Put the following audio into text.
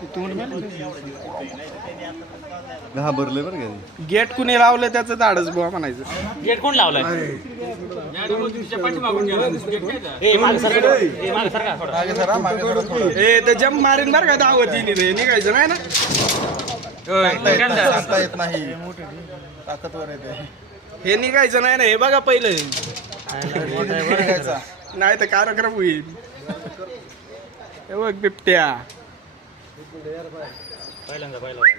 घाबरले का गेट कुणी लावलं त्याच दाडच बुवा म्हणायचं कोण हे जम मारेन बर का रे निघायचं नाही ना हे निघायचं नाही ना हे बघा पहिलं नाही तर कार्यक्रम होईल बिबट्या Bailando, bailando.